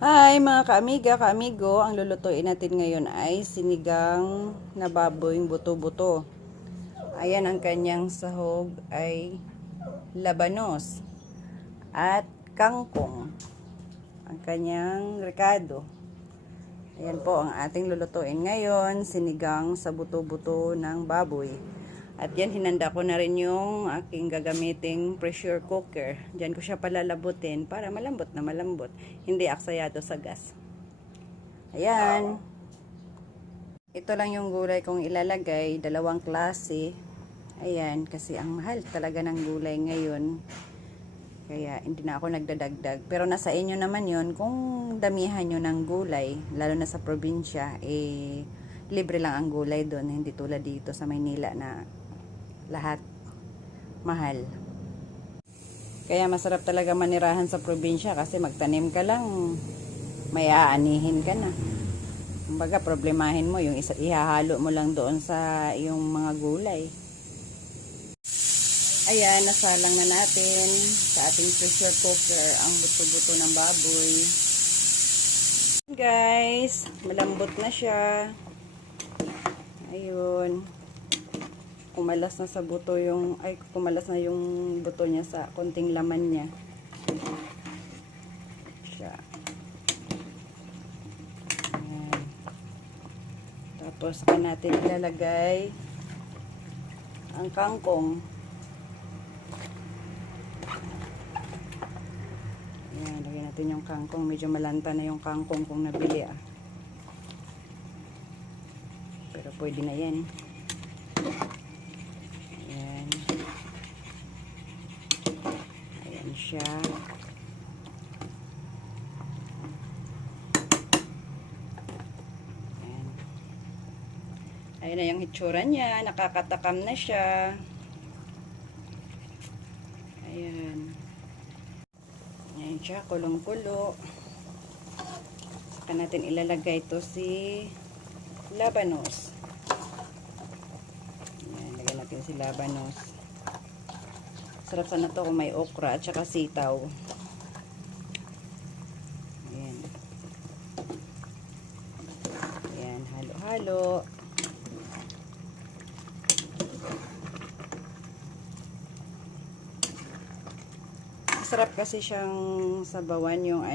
Hi mga kaamiga, kaamigo, ang lulutuin natin ngayon ay sinigang na baboyng buto-buto. Ayan ang kanyang sahog ay labanos at kangkong. Ang kanyang rekado. Ayan po ang ating lulutuin ngayon, sinigang sa buto-buto ng baboy. At yan, hinanda ko na rin yung aking gagamiting pressure cooker. Diyan ko siya palalabutin para malambot na malambot. Hindi aksayado sa gas. Ayan. Ito lang yung gulay kong ilalagay. Dalawang klase. Ayan, kasi ang mahal talaga ng gulay ngayon. Kaya hindi na ako nagdadagdag. Pero nasa inyo naman yon kung damihan nyo ng gulay, lalo na sa probinsya, libre lang ang gulay doon. Hindi tulad dito sa Maynila na lahat mahal. Kaya masarap talaga manirahan sa probinsya kasi magtanim ka lang, may aanihin ka na. Kumbaga, problemahin mo yung ihahalo mo lang doon sa yung mga gulay. Ayan, nasalang na natin sa ating pressure cooker ang buto-buto ng baboy. Guys, malambot na siya. Ayun. Kumalas na sa buto kumalas na yung buto niya sa konting laman niya. Siya. Ayan. Tapos saka natin ilalagay ang kangkong. Ayan, lagyan natin yung kangkong. Medyo malanta na yung kangkong kung nabili Pero pwede na yan. Ayan siya. Ayan na yung hitsura niya. Nakakatakam na siya. Ayan. Ayan siya. Kulong-kulo. Saka natin ilalagay ito si labanos. Ayan. Lagyan natin si labanos. Sarap sana to kung may okra at saka sitaw. Ayan. Ayan. Halo-halo. Sarap kasi siyang sabawan yung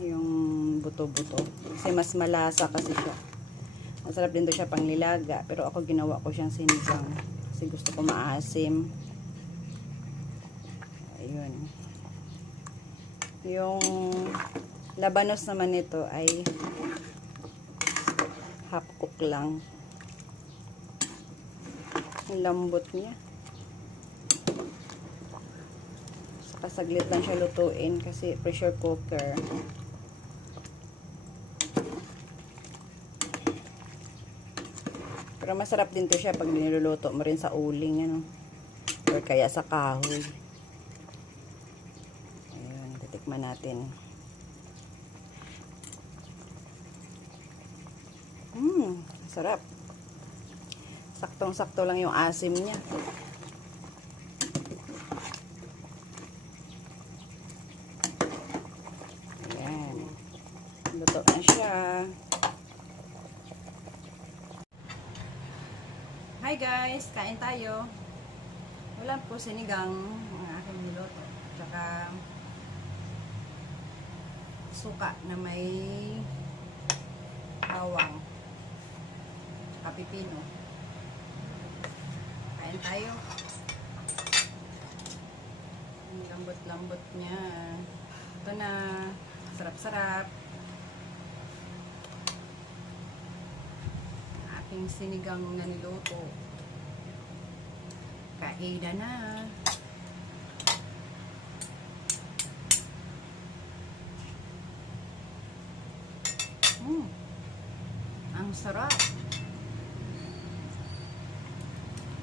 yung buto-buto. Kasi mas malasa kasi siya. Masarap din to siya panglilaga. Pero ako ginawa ko siyang sinigang. Kasi gusto ko maasim. Ayun. Yung labanos naman nito ay half cook lang. Ang lambot niya. Pasaglit lang siya lutuin kasi pressure cooker. Pero masarap din to siya pag niluluto mo rin sa uling or kaya sa kahoy. Ayun, titikman natin. Sarap. Saktong-sakto lang yung asim niya. Luto na siya. Hi guys, kain tayo. Wala po sinigang ang aking niluto. Tsaka suka na may bawang. Tsaka pipino. Kain tayo. Ang lambot-lambot niya. Ito na. Sarap-sarap. Aking sinigang na niluto. Kaida na. Ang sarap.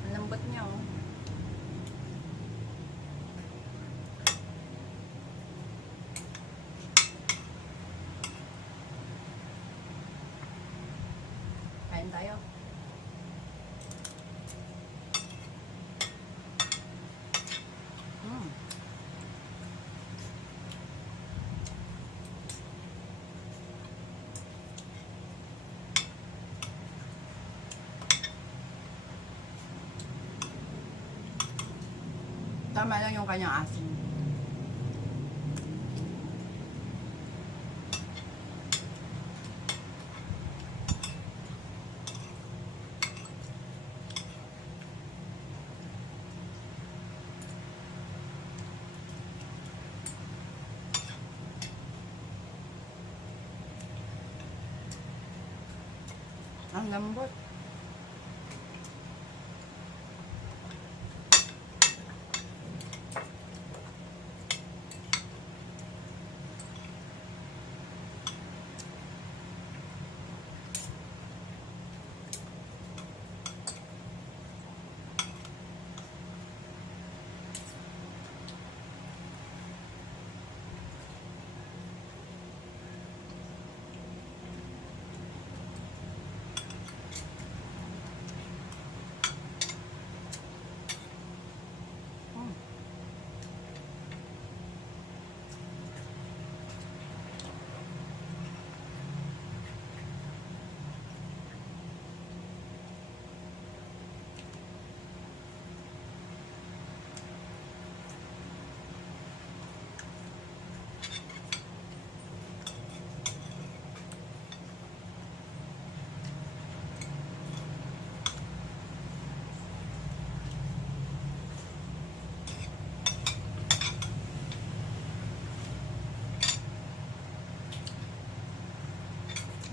Ang lambot niya Kain tayo. Tama lang yung kanyang asin. Ang lambot.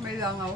May langaw.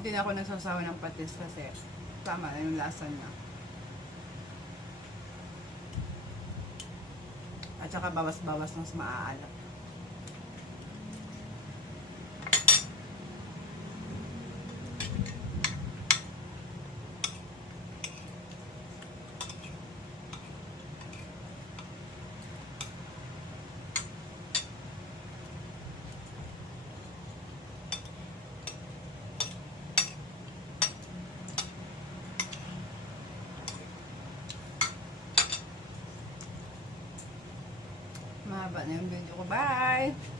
Hindi na ako nagsasawa ng patis kasi tama na yung lasa niya. At saka bawas-bawas mas maaalap. Mahaba na yung video ko. Bye!